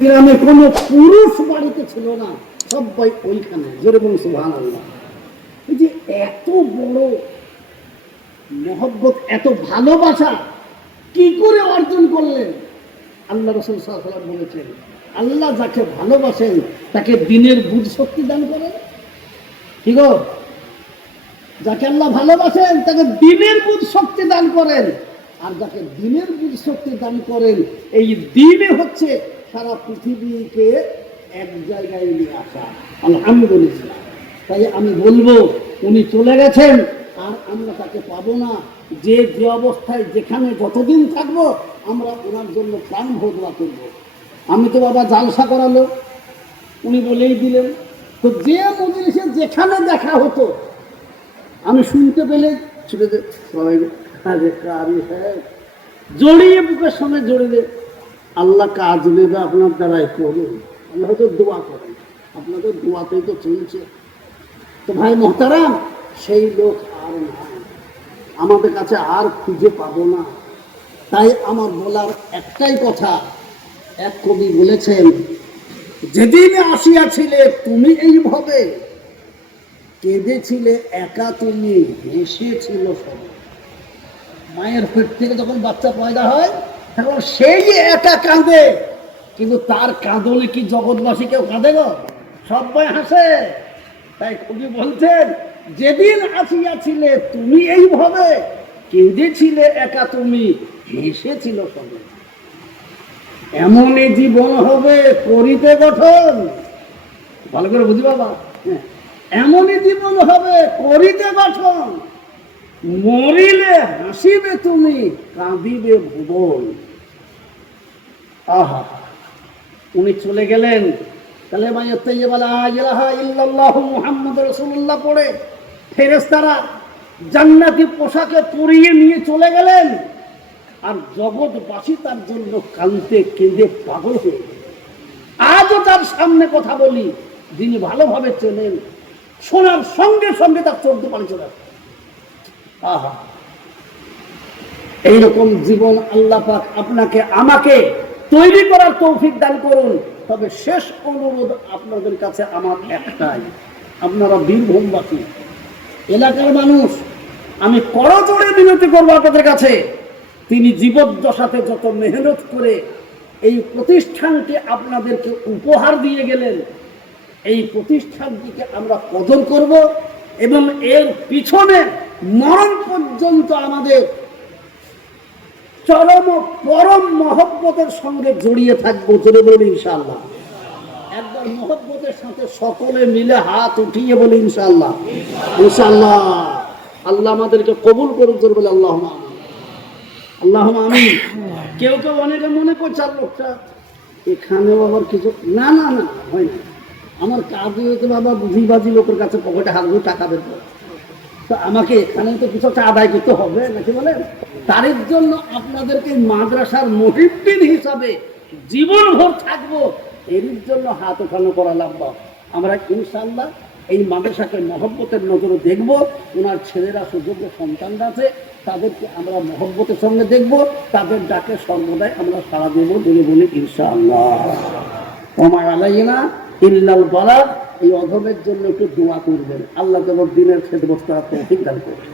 গ্রামে কোনো পুরুষ বাড়িতে ছিল না, সবাই ওইখানে। জোরে বলুন সুবহানাল্লাহ। এই যে এত বড় মহব্বত, এত ভালোবাসা কি করে অর্জন করলেন? আল্লাহ রাসূল সাল্লাল্লাহু আলাইহি ওয়াসাল্লাম বলেছেন, আল্লাহ যাকে ভালোবাসেন তাকে দ্বীনের বুঝ শক্তি দান করেন। কি গো? যাকে আল্লাহ ভালোবাসেন তাকে দ্বীনের বুঝ শক্তি দান করেন। আর যাকে দ্বীনের বুঝ শক্তি দান করেন, এই দ্বীনে হচ্ছে সারা পৃথিবীকে এক জায়গায় নিয়ে আসা। আলহামদুলিল্লাহ। তাই আমি বলবো, উনি চলে গেছেন আর আমরা তাকে পাবো না। যে যে অবস্থায় যেখানে যতদিন থাকবো আমরা ওনার জন্য প্রাণ ভোদরা করবো। আমি তো বাবা জালসা করালো, উনি বলেই দিলেন। তো যে মজলিসে যেখানে দেখা হতো আমি শুনতে পেলে ছুটে সবাই জড়িয়ে বুকের সঙ্গে জড়িয়ে, আল্লাহ কাজ নেবে আপনার দ্বারাই করুন। আল্লাহ তো দোয়া করেন, আপনাদের দোয়াতেই তো চলছে। তো ভাই মোহতারাম, সেই লোক আর নাই, আমাদের কাছে আর খুঁজে পাবো না। তাই আমার বলার একটাই কথা, এক কবি বলেছেন, যেদিন আসিয়াছিলে তুমি এইভাবে, কেঁদেছিলে একা তুমি, হেসেছিল সবাই। মায়ের পেট থেকে যখন বাচ্চা পয়দা হয় তখন সেই একা কাঁদে, কিন্তু তার কাঁদলে কি জগৎবাসী কেউ কাঁদে গো? সবাই হাসে। তাই কবি বলছেন, যেদিন আসিয়াছিলে তুমি এইভাবে, কেঁদেছিলে একা তুমি, হেসেছিল সবাই। এমনই জীবন হবে করিতে গঠন। ভালো করে বুঝি বাবা, হ্যাঁ, এমনই জীবন হবে করিতে গঠন, মরিলে হাসিবে তুমি, কাঁদিবে ভুবন। আহা, উনি চলে গেলেন। কালেমায়ে তাইয়্যিবা লা ইলাহা ইল্লাল্লাহু মুহাম্মাদুর রাসূলুল্লাহ পড়ে ফেরেশতারা জান্নাতি পোশাকে পরিয়ে নিয়ে চলে গেলেন। আর জগৎবাসী তার জন্য কাঁদতে কেঁদে পাগল হয়ে গেল। আজও তার সামনে কথা বলি, যিনি ভালোভাবে চেনেন, শোনার সঙ্গে সঙ্গে তার চোখ পানি চলে আসে। আহা, এইরকম জীবন আল্লাহ পাক আপনাকে আমাকে তৈরি করার তৌফিক দান করুন। তবে শেষ অনুরোধ আপনাদের কাছে আমার একটাই, আপনারা বীরভূমবাসী, এলাকার মানুষ, আমি করজোড়ে বিনতি করবো আপনাদের কাছে, তিনি জীবদ্দশাতে যত মেহনত করে এই প্রতিষ্ঠানটি আপনাদেরকে উপহার দিয়ে গেলেন, এই প্রতিষ্ঠানটিকে আমরা কদর করব এবং এর পিছনে মরণ পর্যন্ত আমাদের চরম পরম মহব্বতের সঙ্গে জড়িয়ে থাকবো। জোরে বলি ইনশাআল্লাহ। একবার মহব্বতের সাথে সকলে মিলে হাত উঠিয়ে বলি ইনশাআল্লাহ। ইনশাআল্লাহ। আল্লাহ আমাদেরকে কবুল করুন। জোরে বলি আল্লাহুম্মা আমিন, আল্লাহুম্মা আমিন। কেউ কেউ অনেকে মনে করছে আর লোকটা এখানেও আবার কিছু না না না হয় না। আমার কাজ হয়েছে বাবা বুঝিবাজি লোকের কাছে পকেটে হাত দিয়ে টাকা বের করে, তো আমাকে এখানে তো কিছু একটা আদায় করতে হবে নাকি বলেন? তার জন্য আপনাদেরকে মাদ্রাসার মুহিদ্দিন হিসাবে জীবনভর থাকবো, এর জন্য হাত ওঠানো করা লাগবে। আমরা ইনশাআল্লাহ এই মাদ্রাসাকে মহব্বতের নজরে দেখবো। ওনার ছেলেরা সুযোগ্য সন্তানরা আছে, তাদেরকে আমরা মহব্বতের সঙ্গে দেখবো, তাদের ডাকে সর্বদাই আমরা সাড়া দেবো। বলে বলি ইনশাআল্লাহ। ওমা আলাইনা ইল্লাল বালাগ। এই অধমের জন্য একটু দোয়া করবেন, আল্লাহ যেন দ্বীনের খেদমত করার তৌফিক দান করুন।